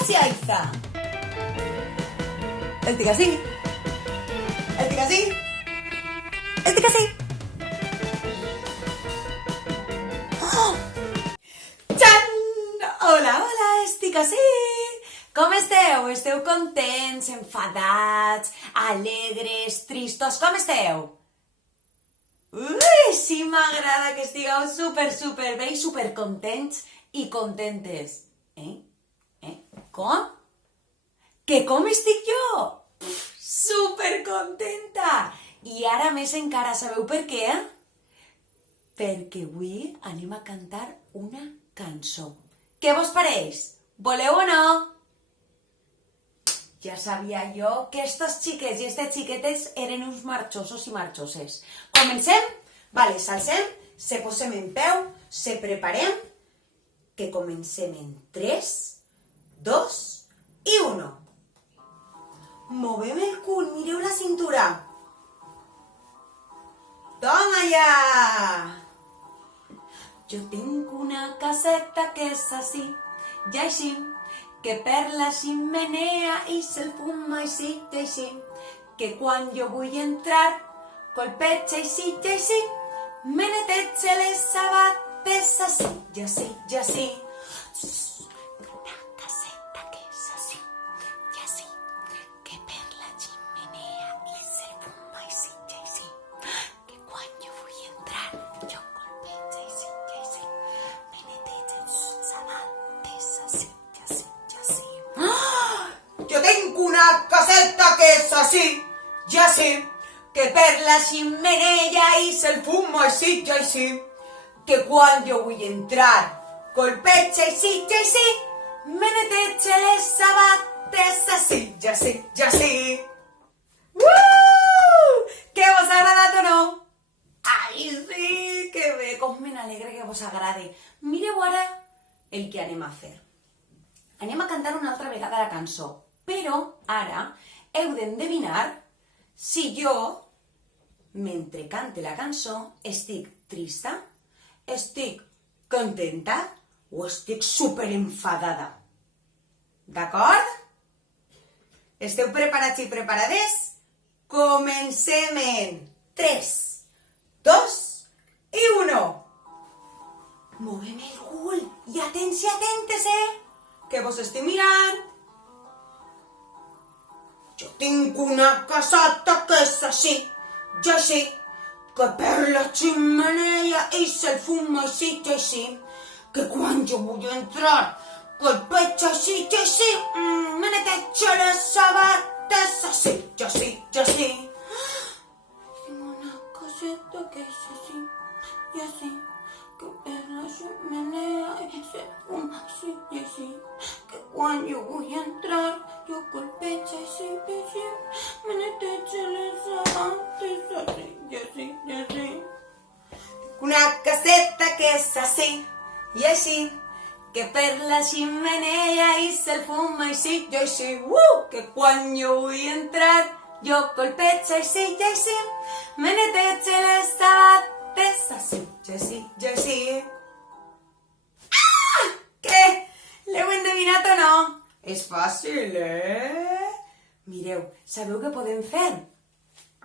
Gràcies, Aiza! Estic així. Estic així. Estic així. Oh! Txan! Hola, hola, estic així. Com esteu? Esteu contents, enfadats, alegres, tristos? Com esteu? Ui, sí m'agrada que estigueu super bé i super contents i contentes. Com? Que com estic jo? Super contenta! I ara més encara, sabeu per què? Perquè avui anem a cantar una cançó. Què vos pareix? Voleu o no? Ja sabia jo que estos xiquets i estes xiquetes eren uns marxosos i marxoses. Comencem? Vale, s'alcem, se posem en peu, se preparem, que comencem en 3, 2 i 1. Movem el cul, mireu la cintura. Toma ja! Jo tinc una caseta que és així, i així, que per la ximenea i se'l fuma així i així, que quan jo vull entrar, colpeig així i així, me neteja les sabates així i així i així. Una caseta que és així i així, que per la ximenea i se'l fuma així i així, que quan jo vull entrar, jo colpeig així i així, me neteja les sabates així. Jo tinc una caseta que és així, ja sé, que per la ximenea i se'l fuma així, ja sé, que quan jo vull entrar, colpeig així, ja sé, me neteja les sabates així, ja sé, ja sé. Que vos ha agradat o no? Ai, sí, que bé, com me n'alegre que vos agrade. Mireu ara el que anem a fer. Anem a cantar una altra vegada la cançó, però ara heu d'endevinar si jo, mentre cante la cançó, estic trista, estic contenta o estic superenfadada. D'acord? Esteu preparats i preparades? Comencem en 3, 2 i 1. Movem el cul i atents i atentes, que vos estic mirant. Jo tinc una caseta que és així, ja així, que per la ximenea i se'l fuma així, ja així, que quan jo vull entrar, colpeig així, ja així, me neteja les sabates així, ja així, ja així. Tinc una caseta que és així, ja així, que per la ximenea i se'l fuma així, ja així, que quan jo vull entrar, jo colpeig així, així, me neteja les sabates així, ja així, ja així. Una caseta que és així, i així, que per la ximenea i se'l fuma així, ja així, que quan jo vull entrar, jo colpeig així, ja així, me neteja les sabates així, ja així, ja així. Què? L'heu endevinat o no? És fàcil, Mireu, sabeu què podem fer?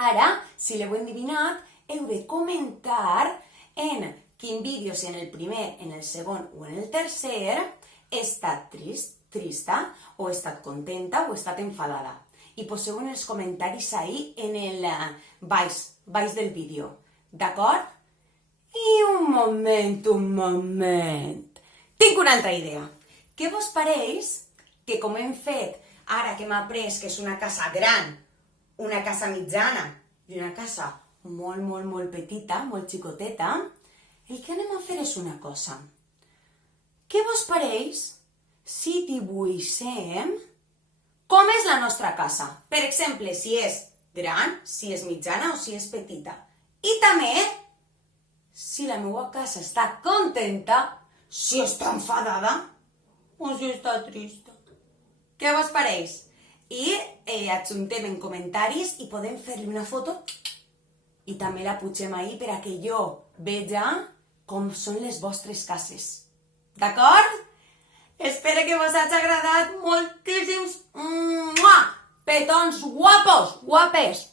Ara, si l'heu endevinat, heu de comentar en quin vídeo, si en el primer, en el segon o en el tercer, he estat trista, o he estat contenta, o he estat enfadada. I poseu en els comentaris ahí, en el baix del vídeo. D'acord? I un moment. Tinc una altra idea. Què vos pareix que com hem fet ara que hem après que és una casa gran, una casa mitjana i una casa molt petita, molt xicoteta, el que anem a fer és una cosa. Què vos pareix si dibuixem com és la nostra casa? Per exemple, si és gran, si és mitjana o si és petita. I també si la meva casa està contenta, si està enfadada o si està trista. Què vos pareix? I adjuntem en comentaris i podem fer-li una foto i també la pugem ahí per a que jo veja com són les vostres cases. D'acord? Espero que vos hagi agradat moltíssims. Petons guapos, guapes.